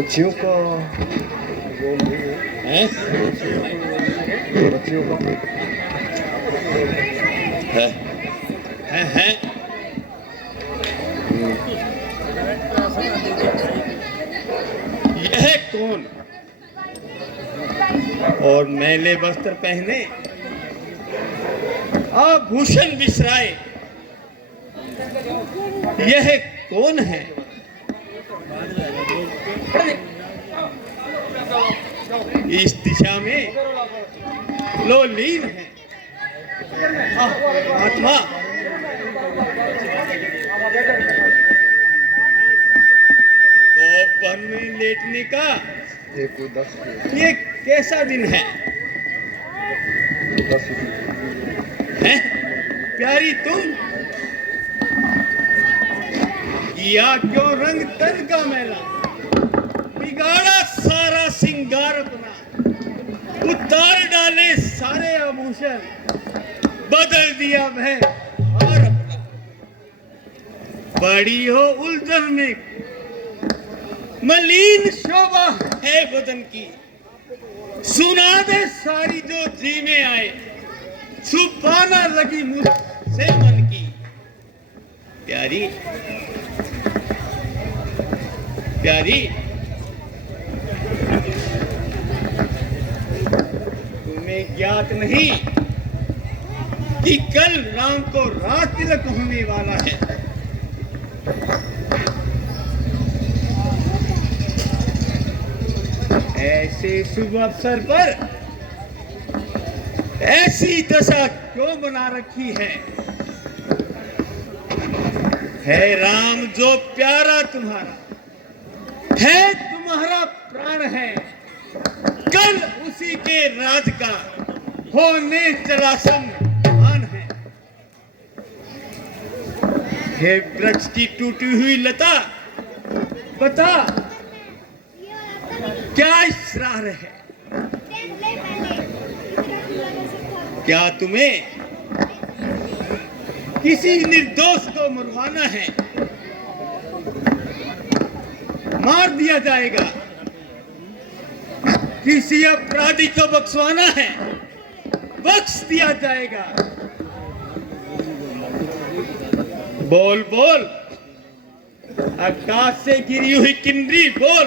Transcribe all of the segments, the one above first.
बच्चियों का हैं? बच्चियों का हैं? यह कौन? और मैले वस्त्र पहने, आभूषण बिसराए, यह कौन है? इस दिशा में लोलीन है आत्मा। कोपन में लेटने का ये कैसा दिन है? हैं? प्यारी तुम किया क्यों रंग तन का मैला, बिगाड़ा सारा सिंगार अपना, उतार डाले सारे आभूषण, बदल दिया वह हार अपना। बड़ी हो उलझन में, मलिन शोभा है बदन की, सुना दे सारी जो जी में आए, छुपाना लगी मुझसे मन की। प्यारी प्यारी, तुम्हें ज्ञात नहीं कि कल राम को रात तिलक होने वाला है। ऐसे शुभ अवसर पर ऐसी दशा क्यों बना रखी है राम जो प्यारा तुम्हारा है, तुम्हारा प्राण है, कल उसी के राज का होने चला सम्मान है। हे वृक्ष की टूटी हुई लता, बता क्या इसरार है? क्या तुम्हें किसी निर्दोष को मरवाना है? मार दिया जाएगा। किसी अपराधी को बख्शवाना है, बख्श दिया जाएगा। बोल बोल, आकाश से गिरी हुई किन्नरी बोल।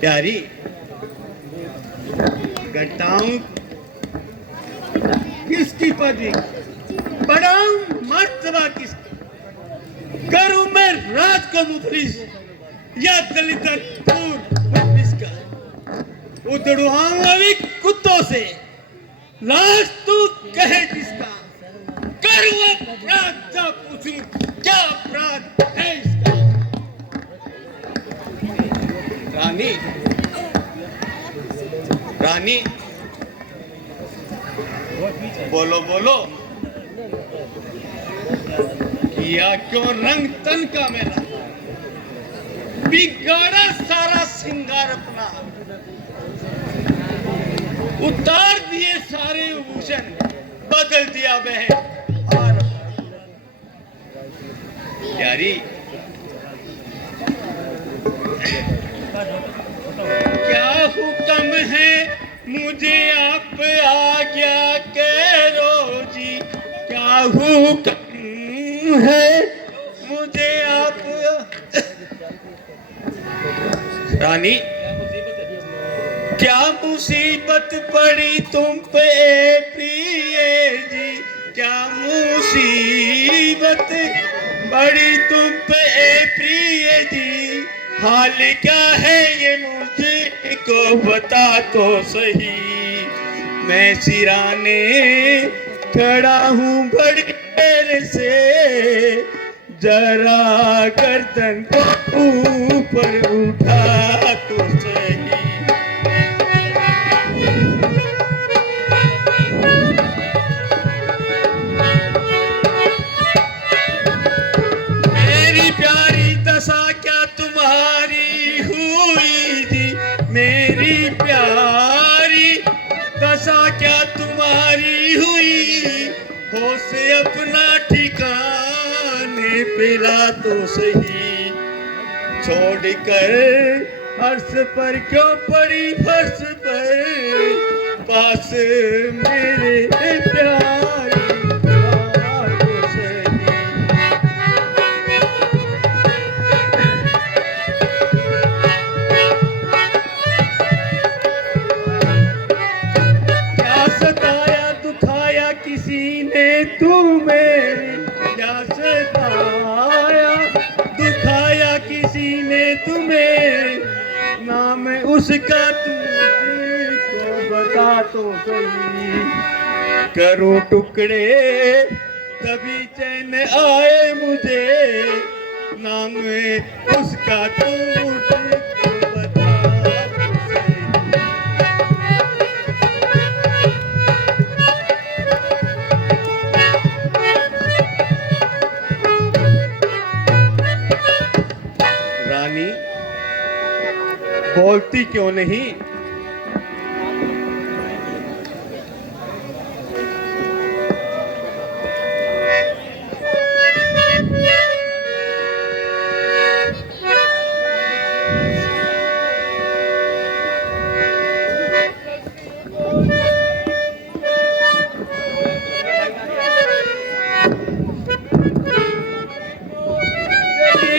प्यारी, घटाऊं किसकी पदवी, बढ़ाऊं मर्तबा किसकी, करूं मैं राज को मुफलिस या दलित मुफलिस का, उधड़वाऊं अभी कुत्तों से, लाश तू कहे जिसका, करूं अपराध जा पूछूं क्या अपराध है इसका। रानी रानी, बोलो बोलो, किया क्यों रंग तन का मेरा, बिगाड़ा सारा सिंगार अपना, उतार दिए सारे आभूषण, बदल दिया वह हार। प्यारी, क्या हुक्म है मुझे आप आज्ञा करो जी, क्या हुक्म है मुझे आप। रानी, क्या मुसीबत पड़ी तुम पे प्रिय जी, क्या मुसीबत पड़ी तुम पे प्रिय जी, हाल क्या है ये मुझे को बता तो सही, मैं सिराने खड़ा हूँ बड़ी देर से, जरा गर्दन को ऊपर उठा तो सही। मेरी प्यारी दशा क्या तुम्हारी हुई जी, मेरी प्यारी दशा क्या उसे अपना ठिकाने पे ला तो सही, छोड़कर अर्श पर क्यों पड़ी फर्श पर, पास मेरे प्यारी आ तो सही। क्या सताया दुखाया किसी ने तुम्हें, क्या सताया दुखाया किसी ने तुम्हें, नाम उसका तुझको बता तो सही। करूं टुकड़े तभी चैन आए मुझे, नाम उसका तुझको बता तो सही। रानी बोलती क्यों नहीं?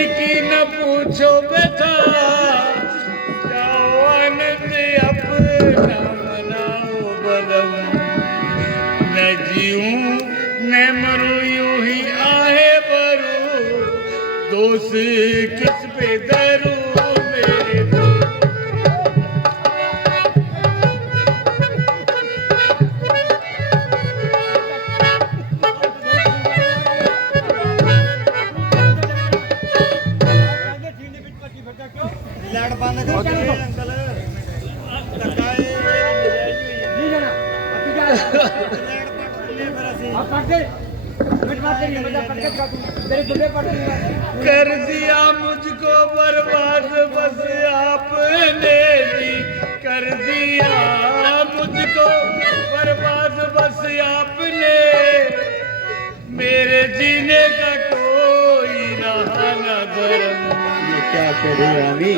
की न पूछो बेटा, जाओ आनंद अपना मनाओ बलम, न जीऊं न मरूं यूं ही आहे भरूं, दोष किस पे धरूं मेरे लड़ बंद कर दे अंकल धक्का कर दिया मुझको बर्बाद बस आपने जी, कर दिया मुझको बर्बाद बस आपने, मेरे जीने का कोई रहा न धर्म। ये क्या करे रानी?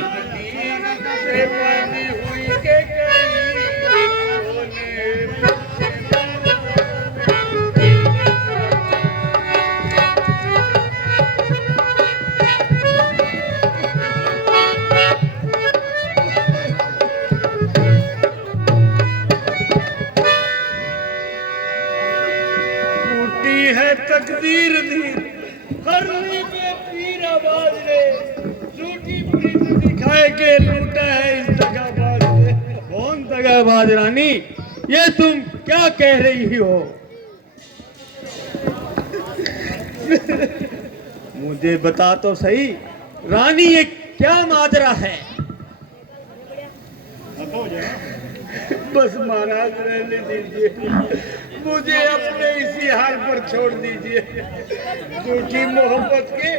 हुई के है तकदीर दी हरनी पे पीर आवाज ने, झूठी प्रीत दिखाए के लूटा है इस दगाबाज ने। कौन दगाबाज रानी? ये तुम क्या कह रही हो? मुझे बता तो सही रानी, ये क्या माजरा है? बस महाराज रहने दीजिए, मुझे अपने इसी हाल पर छोड़ दीजिए, झूठी मोहब्बत के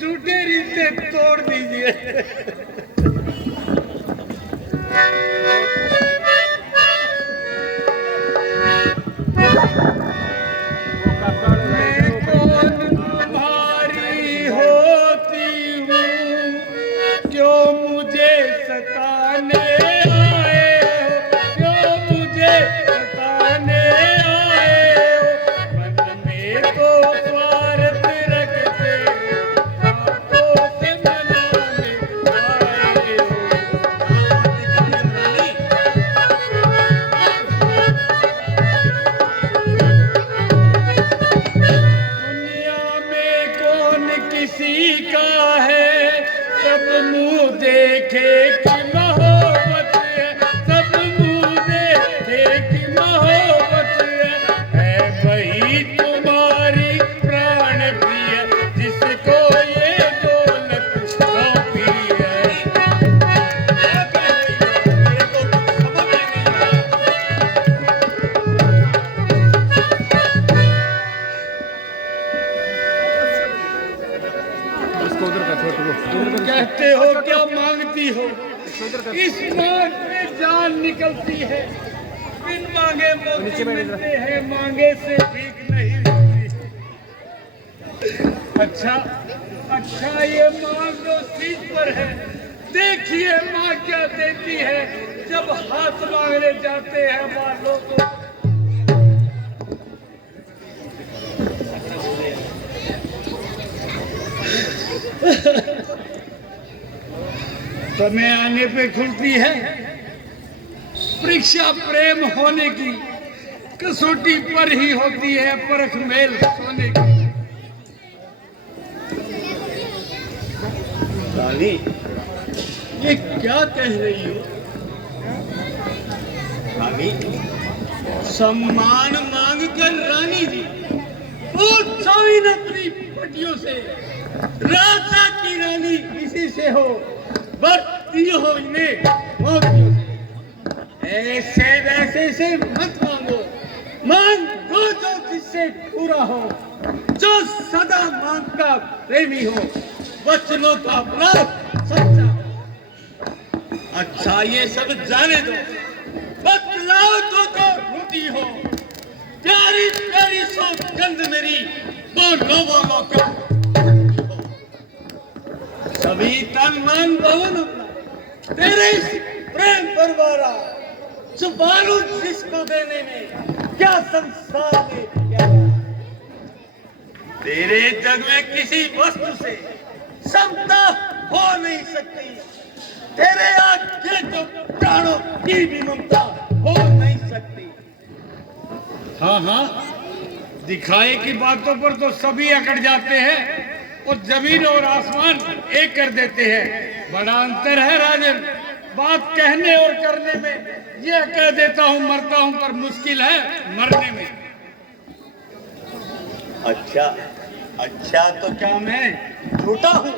झूठे रिश्ते तोड़ दीजिए। मैं कौन तुम्हारी होती हूँ, क्यों मुझे सताने कहते हो क्या मांगती हो, इस मांग में जान निकलती है, बिन मांगे मिलते हैं, मांगे से भीख नहीं मिलती। अच्छा अच्छा, ये माँ जो सीट पर है, देखिए माँ क्या देती है जब हाथ मांगने जाते हैं वालों को। समय आने पे खुलती है परीक्षा, प्रेम होने की कसौटी पर ही होती है परख मेल सोने की। रानी, ये क्या कह रही हो? रानी, सम्मान मांग कर रानी जी पूछो इन अपनी पटियों से, राजा की रानी किसी से हो, बरती हो इन्हें मोतियों से। ऐसे वैसे से मत मांगो, मांगो जो जिससे पूरा हो, जो सदा मांग का प्रेमी हो, वचनों का अपना सच्चा। अच्छा ये सब जाने दो, बतलाओ तो रोटी हो, प्यारी प्यारी सो गंध मेरी बोलो बोलो क्या हो। सभी तन मन भवन तेरे इस प्रेम परवारा, जुबानों जिसको देने में क्या संसार में क्या। तेरे जग में किसी वस्तु से समता हो नहीं सकती, तेरे आगे तो प्राणों की भी ममता हो नहीं सकती। हाँ हाँ, दिखाए की बातों पर तो सभी अकड़ जाते हैं और जमीन और आसमान एक कर देते हैं। बड़ा अंतर है राजन बात कहने और करने में। यह कह देता हूँ मरता हूँ, पर मुश्किल है मरने में। अच्छा अच्छा, तो क्या मैं झूठा हूँ?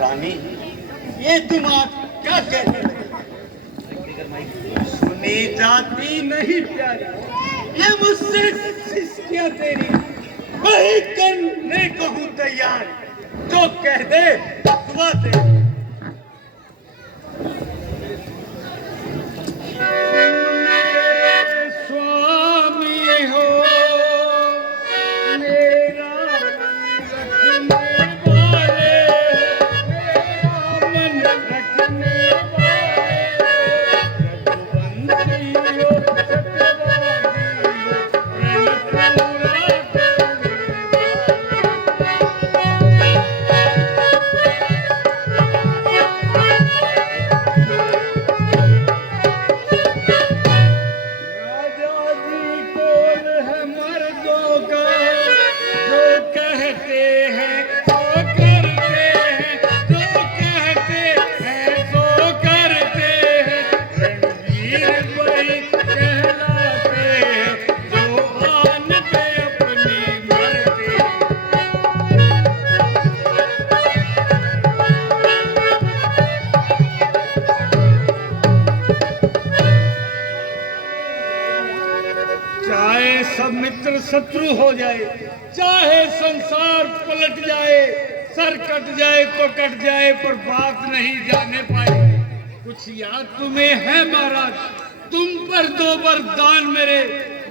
रानी, ये तुम आप क्या कहते हो? सुनी जाती नहीं प्यारी, ये मुझसे सिस्कियां तेरी, वही करने को हूँ तैयार, जो कह दे दुआ तेरी। स्वामी हो मेरा रखने वाले, मेरा मन रखने वाले, रघुवंशी हो सत्यवादी हो, प्रण पूरा करने राजा जी कौन है मर्दों का, जो कहते हैं सो करते हैं, जो कहते हैं सो करते हैं, रणवीर वही कहलाते हैं, जो आन पे अपनी मरते हैं। चाहे सब मित्र शत्रु हो जाए, चाहे संसार पलट जाए, सर कट जाए तो कट जाए, पर बात नहीं जाने पाए। कुछ याद तुम्हें है महाराज, तुम पर दो वरदान मेरे,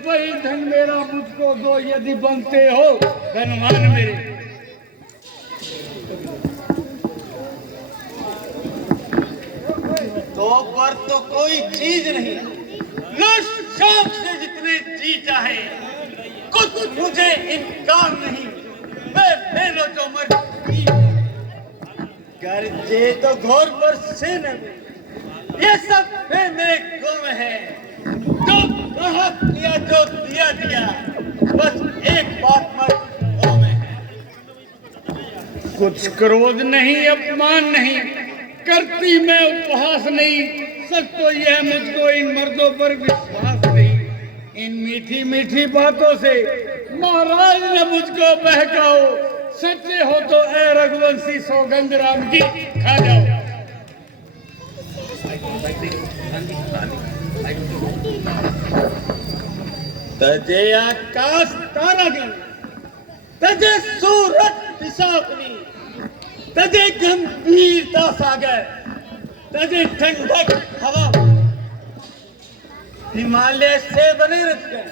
वही धन मेरा मुझको दो, यदि बनते हो धनवान मेरे। दो पर तो कोई चीज नहीं, लो शौक से जितने जी चाहे, कुछ मुझे इनकार नहीं, मैं ले लो जो मर्जी। गर्जे तो घोर पर से न, ये सब मेरे गुम है, जो कहा किया जो दिया दिया, बस एक बात मत हो में है। कुछ क्रोध नहीं, अपमान नहीं, करती मैं उपहास नहीं, सच तो यह मुझको इन मर्दों पर विश्वास नहीं। इन मीठी मीठी बातों से महाराज ने मुझको बहकाओ, सच्चे हो तो ए रघुवंशी सौगंध राम की खा जाओ। तजे आकाश तारा गण, तजे सूरत पिशापनी, तजे गंभीरता सागर, तजे ठंडक हवा, हिमालय से बने रचगण,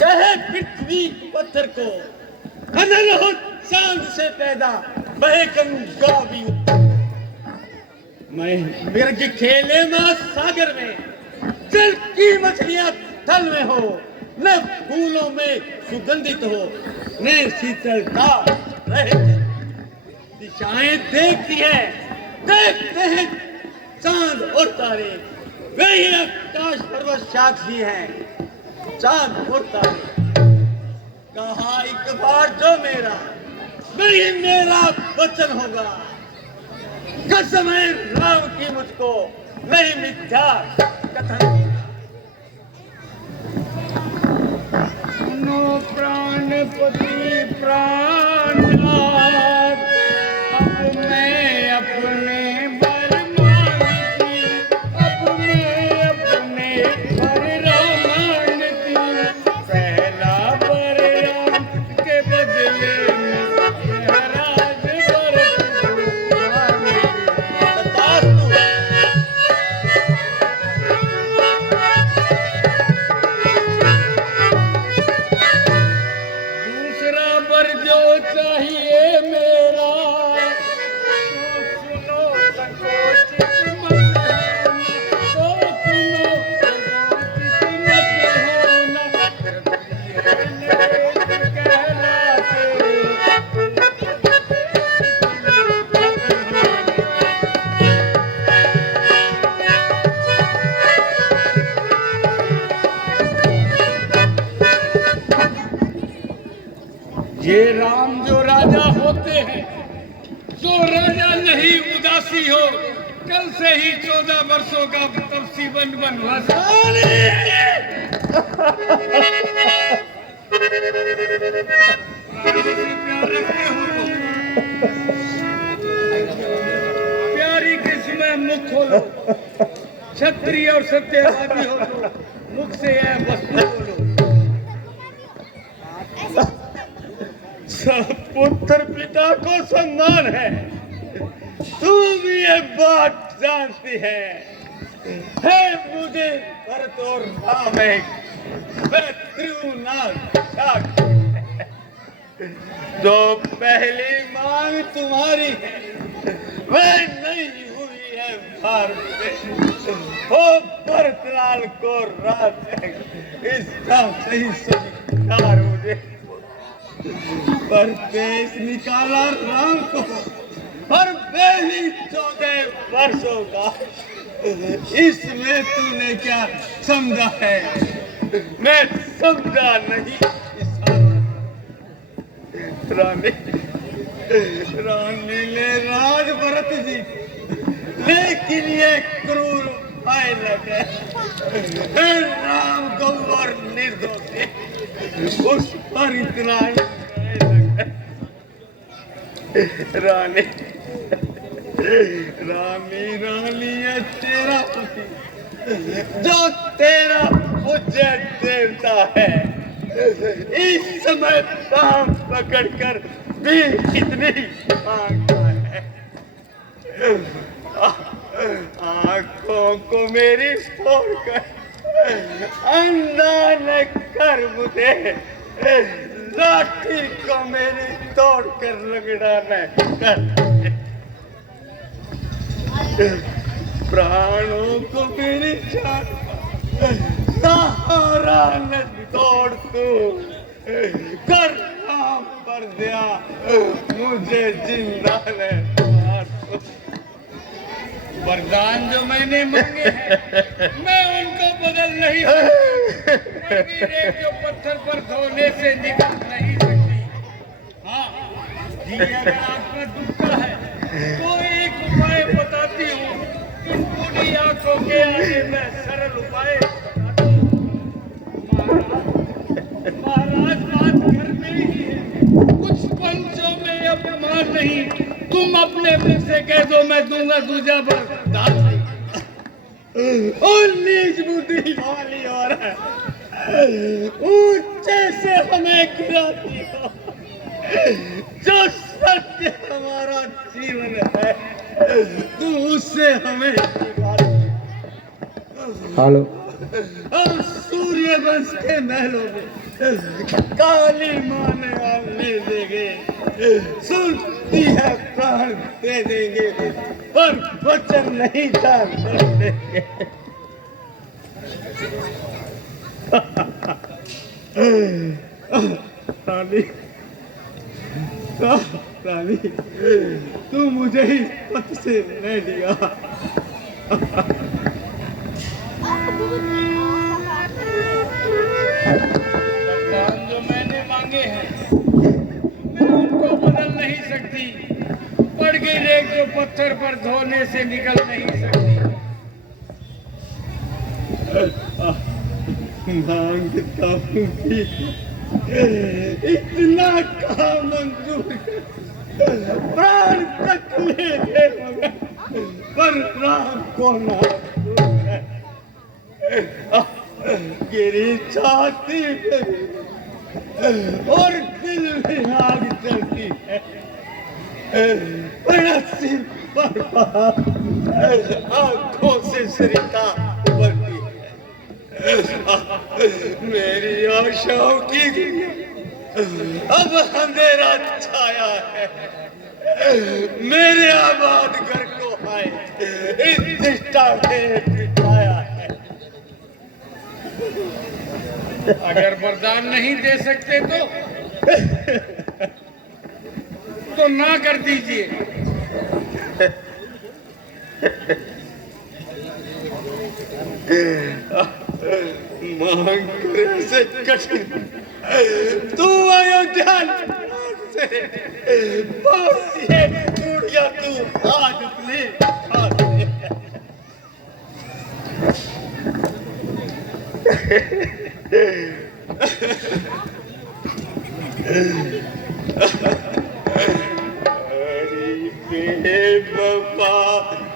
कहे पृथ्वी पत्थर को, अनल हो चांद से पैदा, बहे गंगा भी। मैं मिर्ग खेले ना सागर में, जल की मछलियां थल में हो, न फूलों में सुगंधित हो, न शीतलता रहे। दिशाएं देखती है, देखते हैं चांद और तारे, वही आकाश पर्वत साक्षी हैं, चांद और तारे। कहा एक बार जो मेरा, वही मेरा वचन होगा। कसम है राम की मुझको, नहीं मिथ्या कथन। सुनो प्राणपति प्राणनाथ, अब मैं अपने बर मानती, अब मैं अपने बर रामायणती। पहला बर राम के बदले में महाराज बर दूसरा बर जो चाहिए मेरा, तो सुनो संकोचित मत होना, तो सुनो संकोचित मत होना। कहलाते ये राम जो राजा होते हैं, जो राजा नहीं उदासी हो, कल से ही 14 वर्षों का तपसी वनवास। प्यारी किस्में मुख खोलो, क्षत्रिय और सत्यवादी हो तो मुख से यह वस्तु बोलो। पुत्र पिता को सम्मान है, तू भी ये बात जानती है मुझे भरत और राम मैं त्रिभुवनाथ। जो पहली मांग तुम्हारी है, वह नहीं हुई है भारत हो भरतलाल को राज, इसका सही स्वीकार मुझे। परदेश निकाला राम को, और बेली 14 वर्षों का, इसमें तूने क्या समझा है? मैं समझा नहीं। रानी रानी ले राज भरत जी, लेकिन ये क्रूर उपाय लगे। राम गौर निर्दोषी, उस पर इतना रानी रानी रानी है तेरा पति, जो तेरा पूज्य देवता है, इस समय पांव पकड़कर भी कितनी मांगता है। आंखों को मेरी फोड़कर अंधा न कर मुझे, लाठी को मेरी तोड़ कर रगड़ाना कर, प्राणों को मेरी जान सहारा न तोड़ तू कर, राम पर दिया मुझे जिंदा न मार। वरदान जो मैंने मांगे हैं, मैं उनको बदल नहीं सकती। जो पत्थर पर धोने से निकल नहीं सकती। हाँ जी, अगर आपका दुखता है तो एक उपाय बताती हूँ। इन पूरी आंखों के आगे मैं सरल उपाय बताता हूँ। महाराज बात घर में ही है, कुछ पंचों में अपमान नहीं। तुम अपने मुख से कह दो, मैं दूंगा दूजा बरदान। नीच बुद्धि वाली और ऊंचे से हमें गिराती हो, जो सत्य हमारा जीवन है, तू उससे हमें हेलो। सूर्य वंश के महलों में काली माँ ने आने देंगे, सुनती है प्राण दे देंगे, पर वचन नहीं जाने देंगे। रानी, रानी, तू मुझे ही पथ से ले लिया। जो मैंने मांगे हैं मैं उनको बदल नहीं सकती, पड़ गई रेख जो पत्थर पर धोने से निकल नहीं सकती। मांगता हूँ कि इतना कहा मंजूर, प्राण तक ले दे मगर, पर राम को ना गिरी छाती पे और दिल में आग चलती है, बड़ा सिर पर आंखों से सरिता उबलती है। मेरी आशाओं की अब अंधेरा छाया है, मेरे आबाद घर को आए इस निष्ठा ने बिठाया है। अगर वरदान नहीं दे सकते तो ना कर दीजिए। मांग करे से कठिन तू अयोध्या से बहुत है चूड़िया तू आज ले बेवफा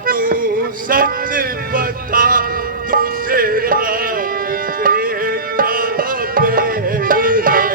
तू सच बता, तुझे राम से क्या बैर है।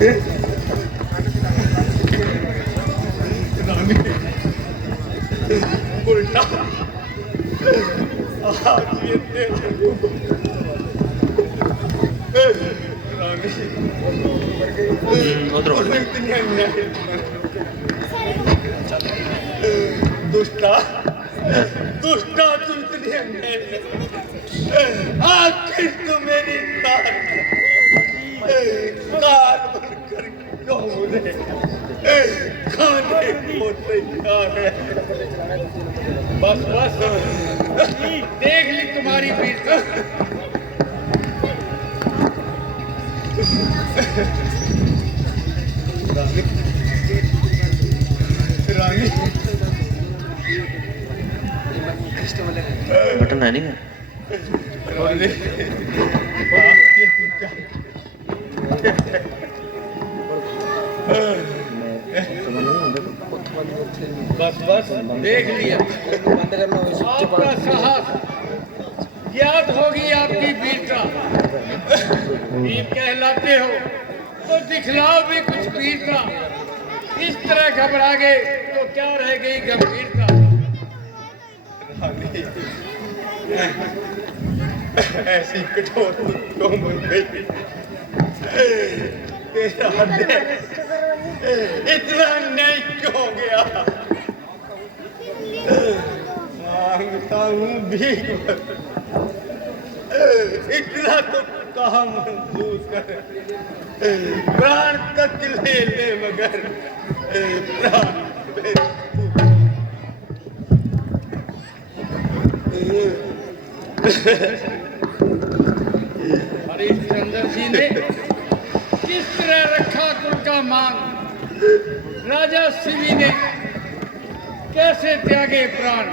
उल्टा आज ये तेरे दुष्टा दुष्टा तू इतनी आखिर तो मेरी तार बनकर क्यों मुझे खाने को तैयार है। बस बस देख ली तुम्हारी पीठ रानी बटन है नहीं बस बस देख लिया आपका साहस याद होगी आपकी वीरता। वीर कहलाते हो तो दिखलाओ भी कुछ वीरता। इस तरह घबरा गए तो क्या रह गई गंभीरता। ऐसी कठोर क्यों बन गई तेरा दिल इतना नहीं क्यों गया। मांगता हूँ भीख इतना तो कहा मंजूर कर। प्राण तक ले ले मगर प्राण हरिश्चंद्र जी ने किस तरह रखा कुल का मांग। राजा शिवी ने कैसे त्यागे प्राण।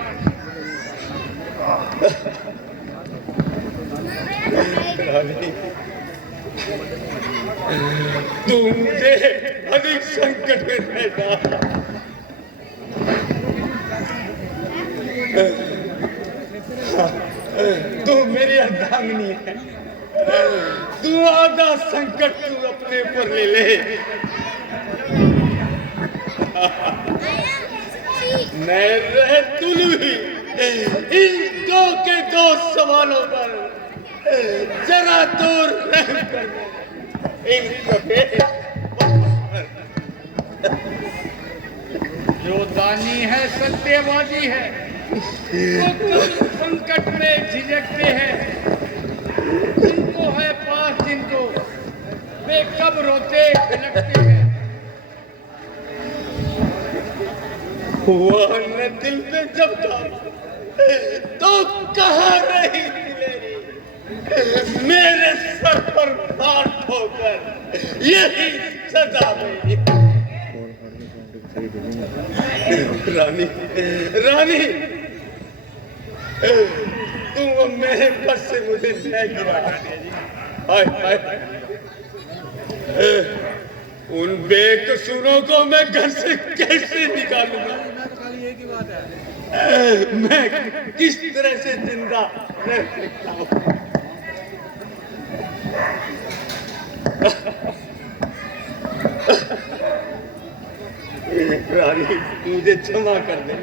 तू मुझे अधिक संकट में रहना। तू मेरी अर्धांगिनी है। तू आधा संकट तू अपने पर ले ले। मैं रह तुलू ही इन दो के दो सवालों पर जरा तो रहम कर। जो दानी है सत्यवादी है वो कब संकट में झिझकते हैं। जिनको है पास जिनको वे कब रोते बिलखते हैं। हुआ न दिल पे जब था तो कहाँ रही दिलेरी। मेरे सर पर बाढ़ ठोकर यही सजा मेरी। रानी रानी तुम मेरे बस से मुझे नहीं गिरा। हाय हाय उन बेकसूरों को मैं घर से कैसे निकालूंगा। मैं किस तरह से जिंदा रह सकता हूँ। रानी मुझे क्षमा कर दे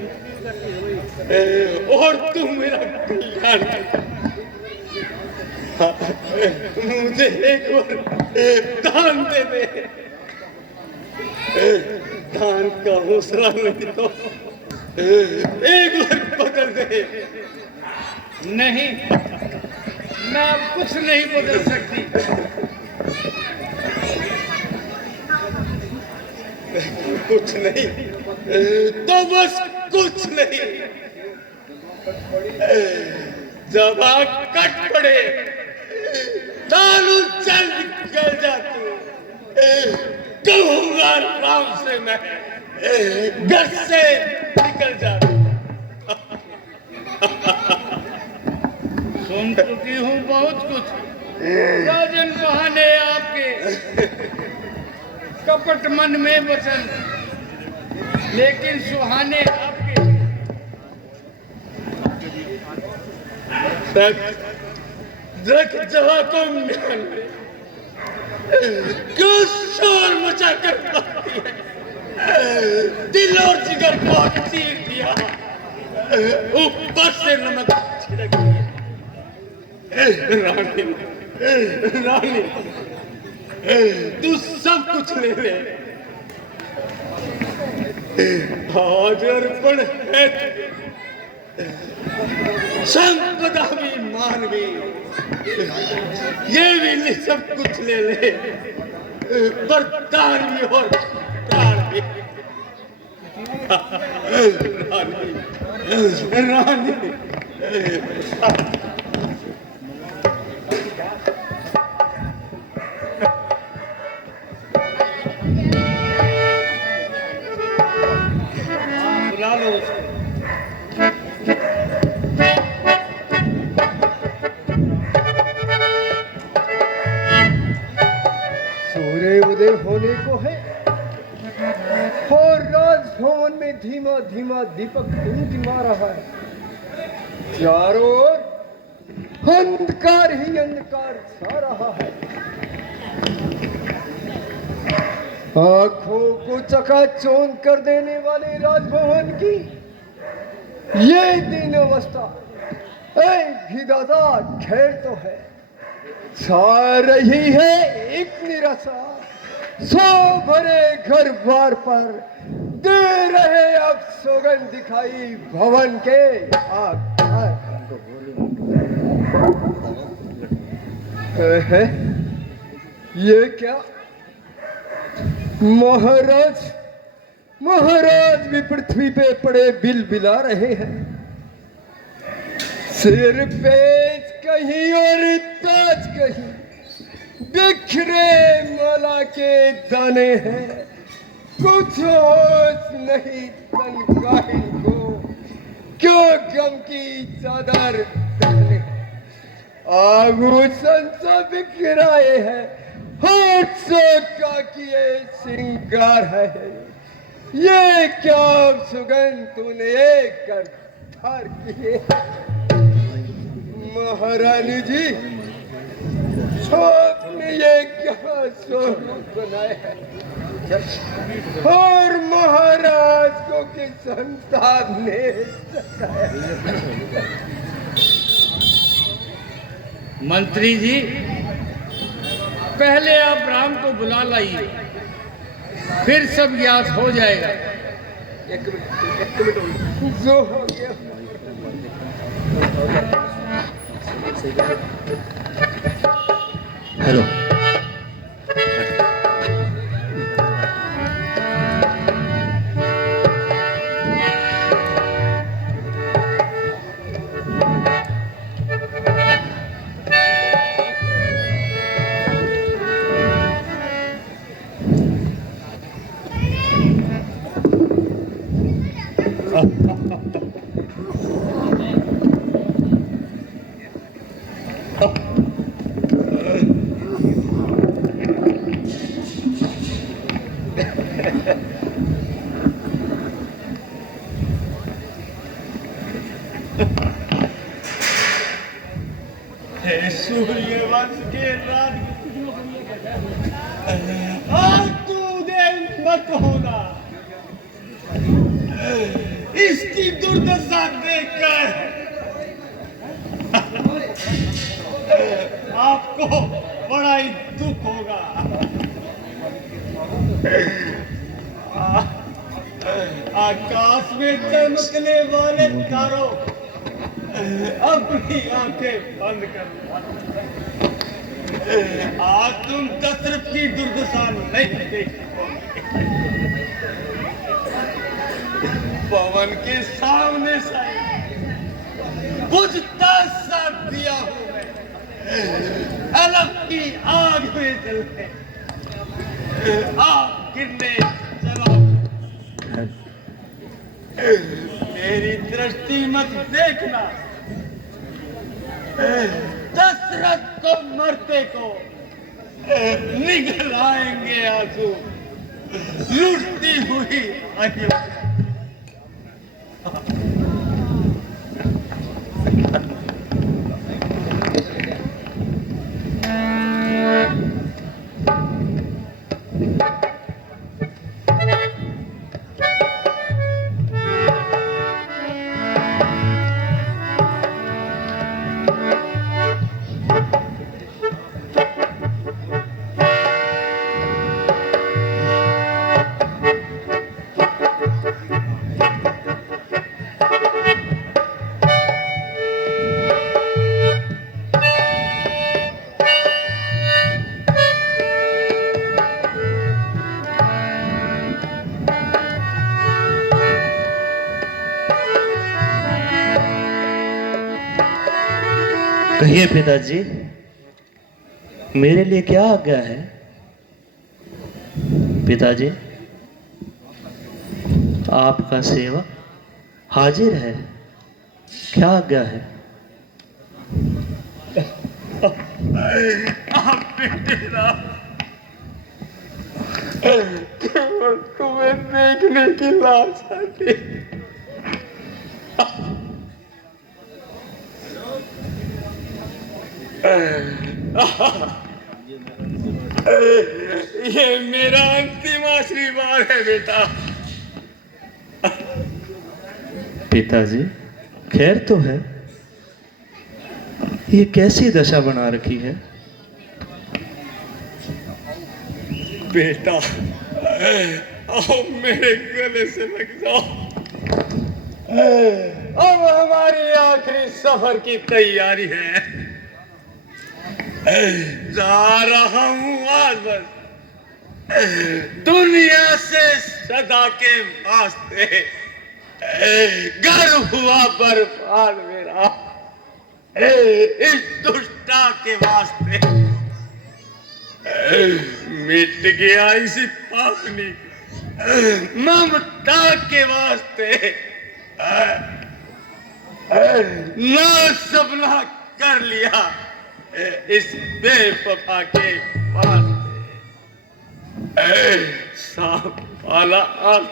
और तुम मेरा कल्याण कर। मुझे एक और दान दे दे। दान का हौसला नहीं तो एक बार बदल दे। नहीं मैं अब कुछ नहीं बदल सकती। कुछ नहीं तो बस कुछ नहीं। जब आग कट पड़े तालू चल निकल जाती। कहूंगा राम से मैं घर से निकल जाती। सुन चुकी हूँ बहुत कुछ। राजन बहाने आपके कपट मन में वचन लेकिन सुहाने आपके। रख जवा को क्यों शोर मचा कर मारती है? दिल और जिगर को चीर दिया, ऊपर से नमक छिड़क दिया। रानी, रानी, तू सब कुछ ले ले, आज अर्पण है संपदा भी मानवी, ये भी सब कुछ ले ले, पर तार भी और प्राण भी। रानी, रानी, बुला लो उसको। सूर्य उदय होने को है और राजभवन में धीमा धीमा दीपक टिमटिमा रहा है। चारों ओर अंधकार ही अंधकार छा रहा है। आंखों को चकाचौंध कर देने वाले राजभवन की ये दिन अवस्था विधाता खेल तो है। छा रही है एक निराशा, सो भरे घर द्वार पर दे रहे अब सौगंध दिखाई भवन के आकार। ये क्या महाराज, महाराज भी पृथ्वी पे पड़े बिल बिला रहे हैं। सिर पे कहीं और ताज कहीं, बिखरे माला के दाने हैं। कुछ होश नहीं तनकाही को, क्यों गम की चादर तले आभूषण सा बिखराए हैं। होठ सो का किए श्रृंगार है। ये क्या सुगंध तूने कर धार किए। महारानी जी, आपने ये क्या स्वरूप बनाया है और महाराज को किस संताप ने सताया। मंत्री जी, पहले आप राम को बुला लाइए, फिर सब याद हो जाएगा। एक मिनट जो हो गया। हेलो, सूर्यवंश के राज तू देव मत होना। इसकी दुर्दशा देखकर आपको बड़ा ही दुख होगा। आकाश में चमकने वाले तारों, अपनी आंखें बंद कर। आज तुम दशरथ की दुर्दशा नहीं देख पाओगे। पवन के सामने से बुझता सा दिया हूं मैं, अलग की आग में जलते आग गिरने चला। मेरी दृष्टि मत देखना। दशरथ को मरते को निगल आएंगे आंसू, लुटती हुई अयोध्या। कहिए पिताजी, मेरे लिए क्या आज्ञा है? पिताजी, आपका सेवक हाजिर है, क्या आज्ञा है? आप बेटे राम, केवल तुम्हें देखने की लाश आती। ये मेरा अंतिम आशीर्वाद है बेटा। पिताजी, खैर तो है? ये कैसी दशा बना रखी है? बेटा, आओ मेरे गले से लग जाओ। अब हमारी आखिरी सफर की तैयारी है। जा रहा हूं आज बस दुनिया से सदा के वास्ते। घर हुआ बर्बाद मेरा इस दुष्टा के वास्ते। मिट गया इसी पापनी ममता के वास्ते। ना सपना कर लिया इस बेवफा के वास्ते। सांप वाला आप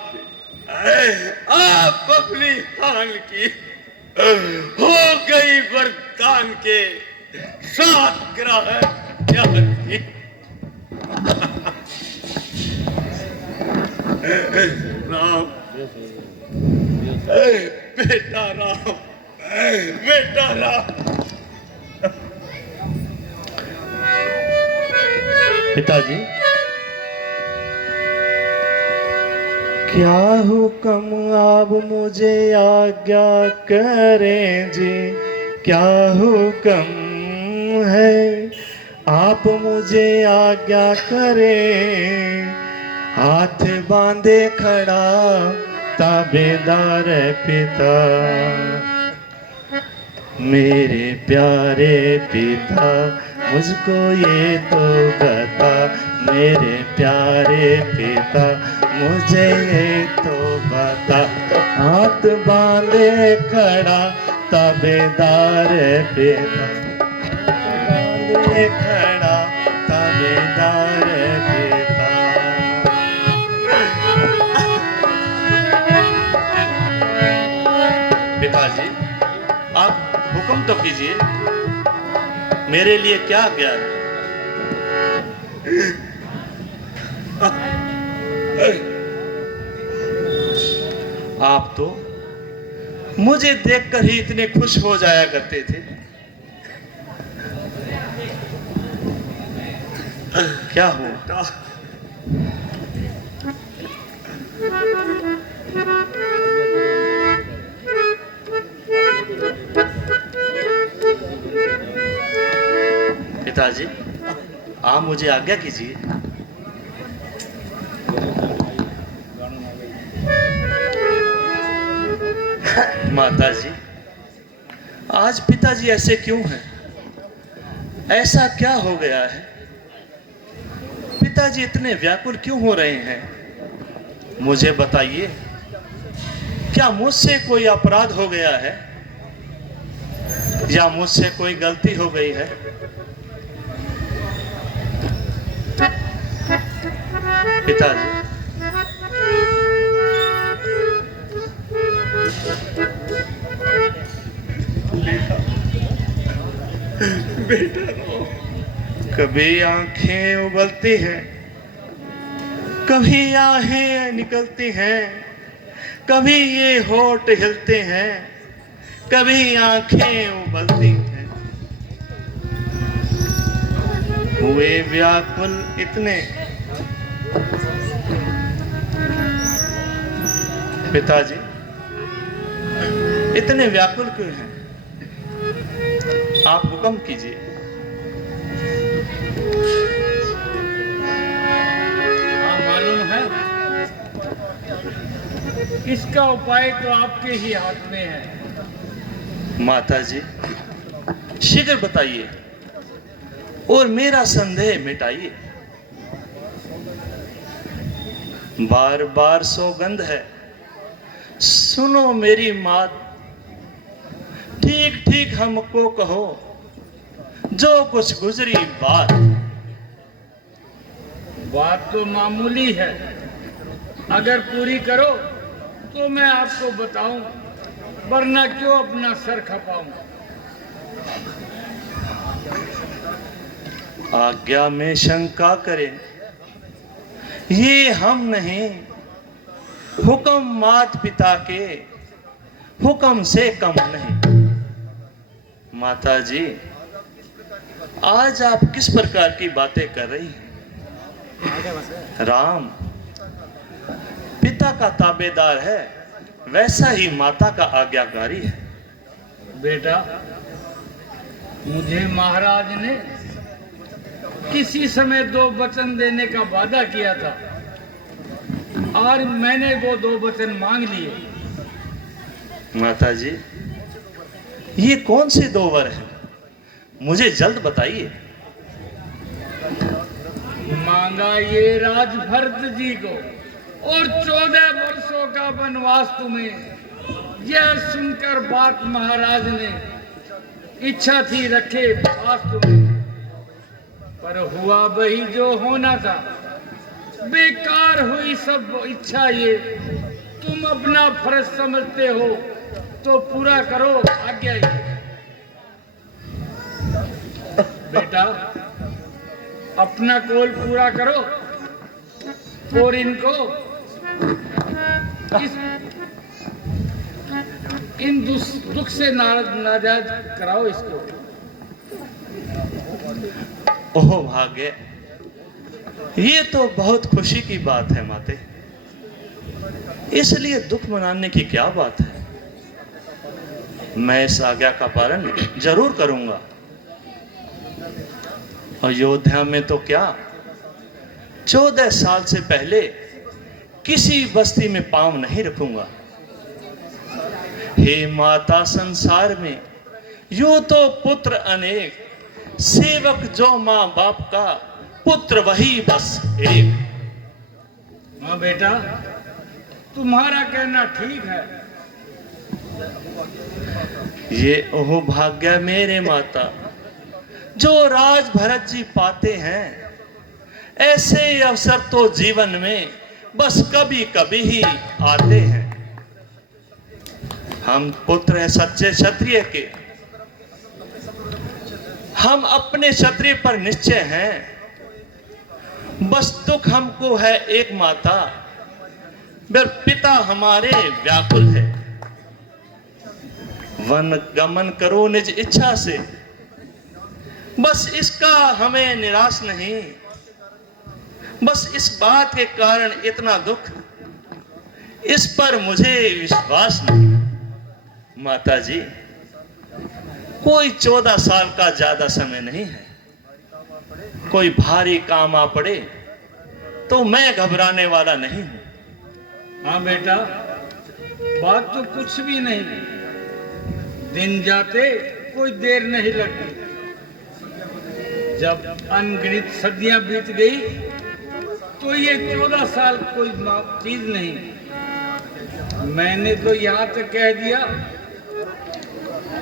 अपनी हाल की हो गई वरदान के साथ ग्रह ज्ञान की। राम, बेटा राम, बेटा राम। पिताजी, क्या हुक्म आप मुझे आज्ञा करें जी, क्या हुक्म है आप मुझे आज्ञा करें। हाथ बांधे खड़ा ताबेदार पिता, मेरे प्यारे पिता मुझको ये तो बता। मेरे प्यारे पिता मुझे ये तो बता। हाथ बांधे खड़ा ताबेदार पिता, बांधे खड़ा ताबेदार पिता। पिताजी, आप हुक्म तो कीजिए, मेरे लिए क्या आज्ञा है? आप तो मुझे देखकर ही इतने खुश हो जाया करते थे, क्या हुआ? पिताजी, आप मुझे आज्ञा कीजिए। माताजी, आज पिताजी ऐसे क्यों हैं? ऐसा क्या हो गया है? पिताजी इतने व्याकुल क्यों हो रहे हैं? मुझे बताइए, क्या मुझसे कोई अपराध हो गया है या मुझसे कोई गलती हो गई है? पिताजी, बेटा, कभी आंखें उबलती हैं, कभी आहें निकलती हैं, कभी ये होठ हिलते हैं, कभी आंखें उबलती हैं। हुए व्याकुल इतने। पिताजी, इतने व्याकुल क्यों हैं? आप हुक्म कीजिए। हाँ, मालूम है, इसका उपाय तो आपके ही हाथ में है। माताजी, शीघ्र बताइए और मेरा संदेह मिटाइए। बार बार सौगंध है, सुनो मेरी मात, ठीक ठीक हमको कहो जो कुछ गुजरी बात। बात तो मामूली है, अगर पूरी करो तो मैं आपको बताऊं, वरना क्यों अपना सर खपाऊं। आज्ञा में शंका करें ये हम नहीं, हुक्म मात पिता के हुक्म से कम नहीं। माता जी, आज आप किस प्रकार की बातें कर रही हैं? राम पिता का ताबेदार है, वैसा ही माता का आज्ञाकारी है। बेटा, मुझे महाराज ने किसी समय 2 वचन देने का वादा किया था और मैंने वो 2 वचन मांग लिए। माता जी, ये कौन से 2 वर हैं? मुझे जल्द बताइए। मांगा ये राज भरत जी को और 14 वर्षों का वनवास तुम्हें। यह सुनकर बात महाराज ने इच्छा थी रखे पास तुम्हें, पर हुआ वही जो होना था, बेकार हुई सब इच्छा। ये तुम अपना फर्ज समझते हो तो पूरा करो आज्ञा ही। बेटा, अपना कौल पूरा करो और इनको इन दुख से नाजाद कराओ इसको। ओह भाग्य, ये तो बहुत खुशी की बात है माते, इसलिए दुख मनाने की क्या बात है। मैं इस आज्ञा का पालन जरूर करूंगा। अयोध्या में तो क्या 14 साल से पहले किसी बस्ती में पांव नहीं रखूंगा। हे माता, संसार में यूं तो पुत्र अनेक, सेवक जो मां बाप का, पुत्र वही बस एक। हाँ बेटा, तुम्हारा कहना ठीक है। ये ओह भाग्य मेरे माता, जो राज भरत जी पाते हैं, ऐसे अवसर तो जीवन में बस कभी कभी ही आते हैं। हम पुत्र हैं सच्चे क्षत्रिय के, हम अपने क्षत्रिय पर निश्चय हैं। बस दुख हमको है एक माता, मेरे पिता हमारे व्याकुल है। वन गमन करो निज इच्छा से, बस इसका हमें निराश नहीं। बस इस बात के कारण इतना दुख, इस पर मुझे विश्वास नहीं। माता जी, कोई 14 साल का ज्यादा समय नहीं है। कोई भारी काम आ पड़े तो मैं घबराने वाला नहीं हूं। हाँ बेटा, बात तो कुछ भी नहीं, दिन जाते कोई देर नहीं लगती। जब अनगिनत सदियां बीत गई तो ये 14 साल कोई चीज नहीं। मैंने तो यहां तक कह दिया,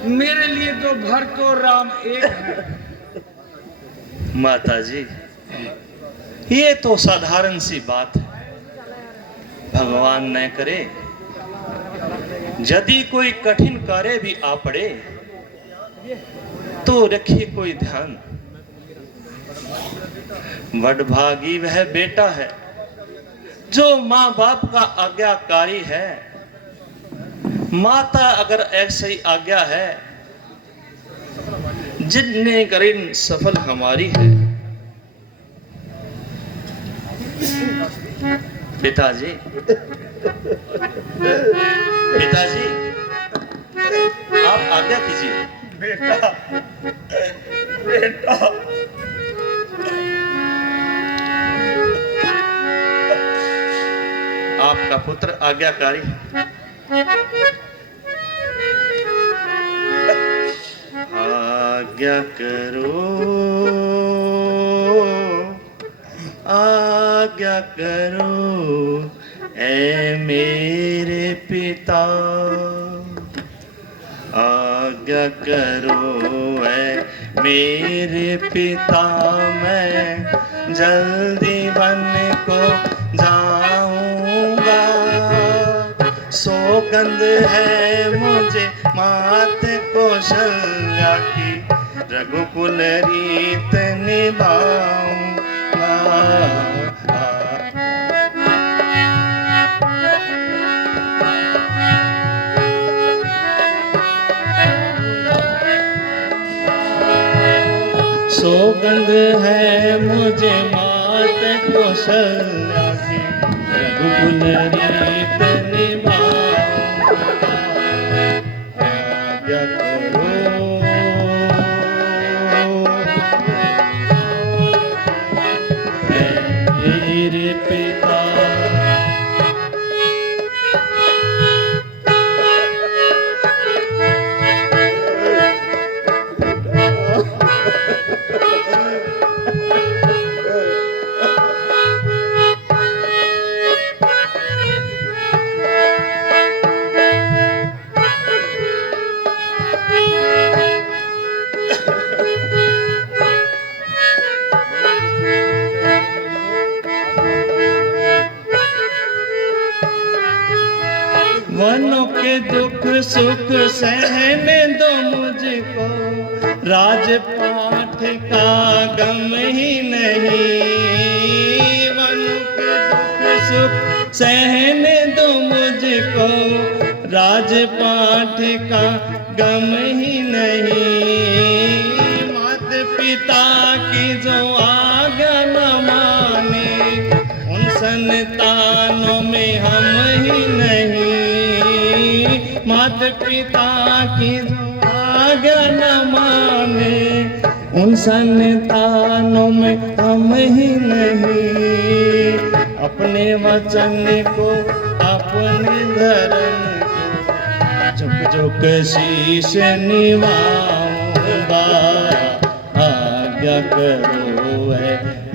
मेरे लिए तो भरत और राम एक है। माता जी, ये तो साधारण सी बात है। भगवान न करे यदि कोई कठिन कार्य भी आ पड़े तो रखिए कोई ध्यान। वडभागी वह बेटा है जो मां बाप का आज्ञाकारी है। माता अगर ऐसी आज्ञा है, जितने करीन सफल हमारी है। पिताजी, पिताजी, आप आज्ञा कीजिए। बेटा, बेटा, आपका पुत्र आज्ञाकारी है। आज्ञा करो, आज्ञा करो ऐ मेरे पिता, आज्ञा करो ऐ मेरे पिता, मैं जल्दी वन को जाऊंगा। सौगंध है मुझे मात कौशल्या की, रघुकुल रीत निभाऊंगा। सौगंध है मुझे मात कौशल्या की, रघुकुल रीत निभाऊंगा। आज्ञा करो, मेरे पिता। वनों के दुख सुख सहने दो मुझको, राजपाट का गम ही नहीं। वनों के दुख सुख सहने दो मुझको, राजपाट का गम ही नहीं। मात पिता की जो आज्ञा न माने, उन संतानों में हम ही नहीं। मात पिता की जो आज्ञा न माने, उन संतानों में हम ही नहीं। अपने वचन को, अपने धर्म को, झुक झुक शीश निभाऊंगा। आज्ञा करो ऐ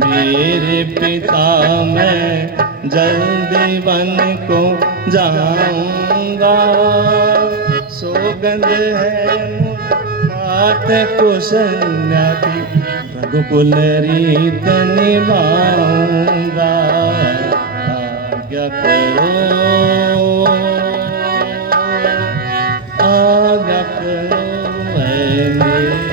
मेरे पिता, मैं जल्दी वन को जाऊंगा। सौगंध है मात कौशल्या की, रघुकुल रीत निभाऊंगा। आज्ञा करो, आज्ञा करो ऐ मेरे।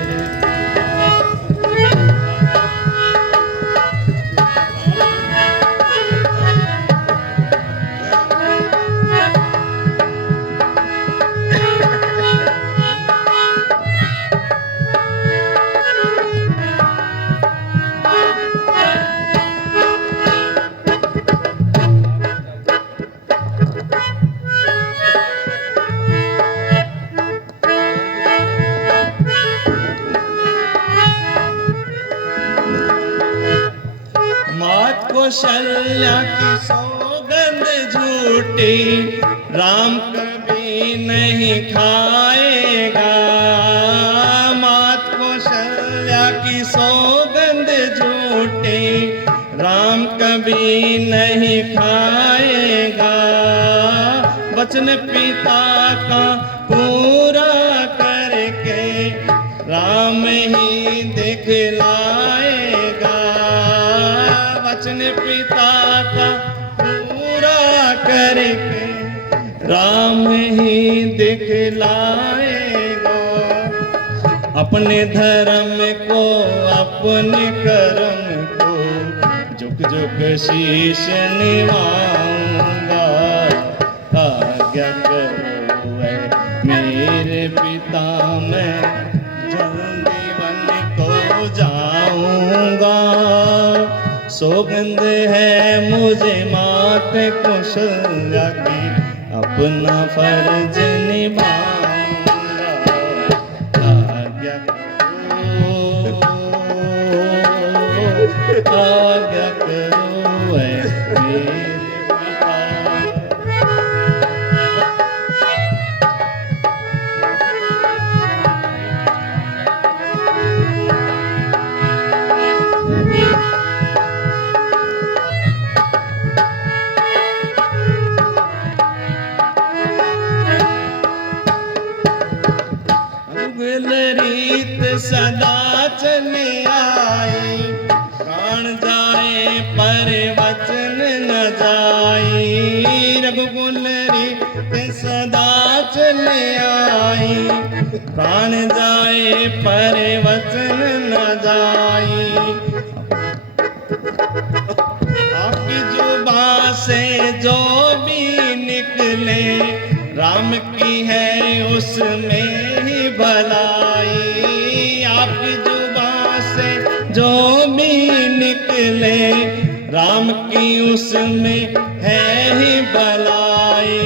कौशल्या की सौगंध झूठी, राम कभी नहीं खाएगा। मात कौशल्या की सौगंध झूठी, राम कभी नहीं खाएगा। वचन पिता का पूरा करके, राम ही दिखलाएगा। वचन पिता का पूरा करके, राम ही दिखलाएगा। अपने धर्म को, अपने कर्म को, झुक झुक शीश निभाऊंगा। आज्ञा करो ऐ मेरे पिता, मैं जल्दी वन को जाऊंगा। सौगंध है मुझे मात कौशल्या की, अपना फर्ज निभाऊंगा। आज्ञा करो, आज्ञा करो ऐ मेरे पिता। सदा चले आए, प्राण जाए पर वचन न जाए। रघुकुल रीत सदा चले आए, प्राण जाए पर वचन न जाए। आपकी जुबां से जो भी निकले, राम की है उसमें ही भलाई। आपकी जुबां से जो भी निकले, राम की उसमें है ही भलाई।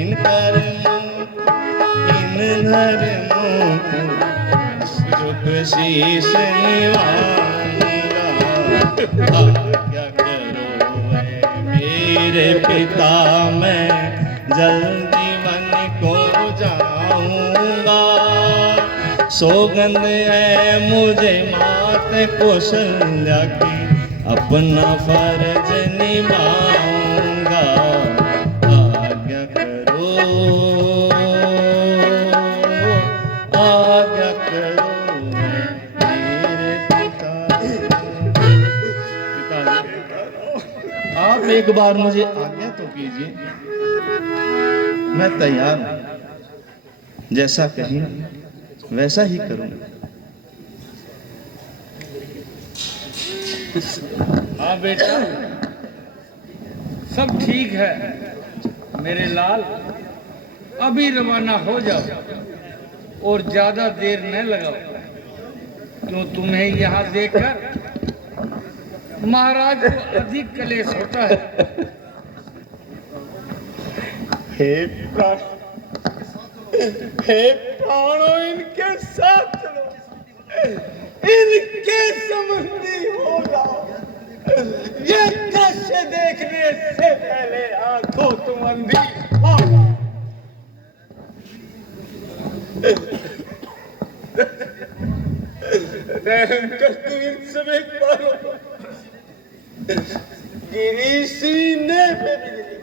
इन कर्मों इन धर्मों को झुक शीश निभाऊंगा। क्या करो मेरे पिता, मैं जल्दी वन को जाऊंगा। सौगंध है मुझे मात कौशल्या की, अपना फर्ज निभाऊंगा। आज्ञा करो, आज्ञा करो मेरे पिता। आप एक बार मुझे आज्ञा तो कीजिए, मैं तैयार हूं। जैसा कहीं वैसा ही करूंगा। हाँ बेटा, सब ठीक है मेरे लाल। अभी रवाना हो जाओ और ज्यादा देर न लगाओ, क्यों तुम्हें यहाँ देखकर महाराज को अधिक कलेश होता है। हे प्राणों, इनके साथ चलो, इनके संबंधी हो जाओ। ये दृश्य देखने से पहले आंखों तुम अंधी हो जाओ। रहम कर तू इन सब एक बार गिरी सीने पे बिजली,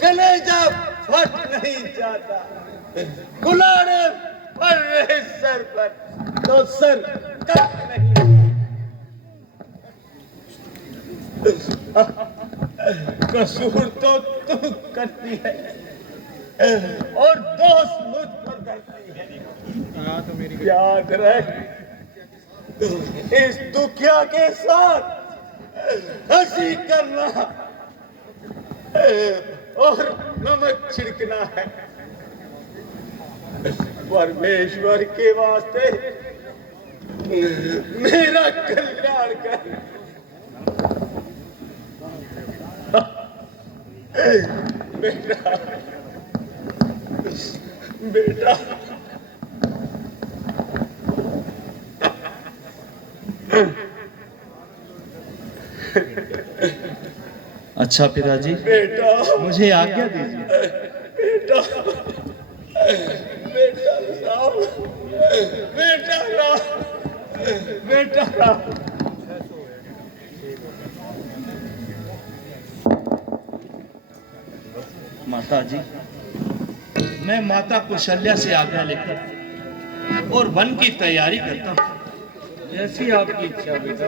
कलेजा फट नहीं जाता। कुलाड़े पड़ रहे सर पर तो सर कट नहीं। कसूर तो तू करती है और दोस्त मुझ पर करती है। याद रहे, इस दुखिया के साथ हंसी करना और नमक छिड़कना है। परमेश्वर के वास्ते मेरा कल्याण कर। बेटा, बेटा, अच्छा पिताजी, बेटा मुझे आज्ञा दीजिए। बेटा, बेटा राम, बेटा राम, बेटा राम। माता जी, मैं माता कौशल्या से आज्ञा लेकर और वन की तैयारी करता हूँ। जैसी आपकी इच्छा बेटा।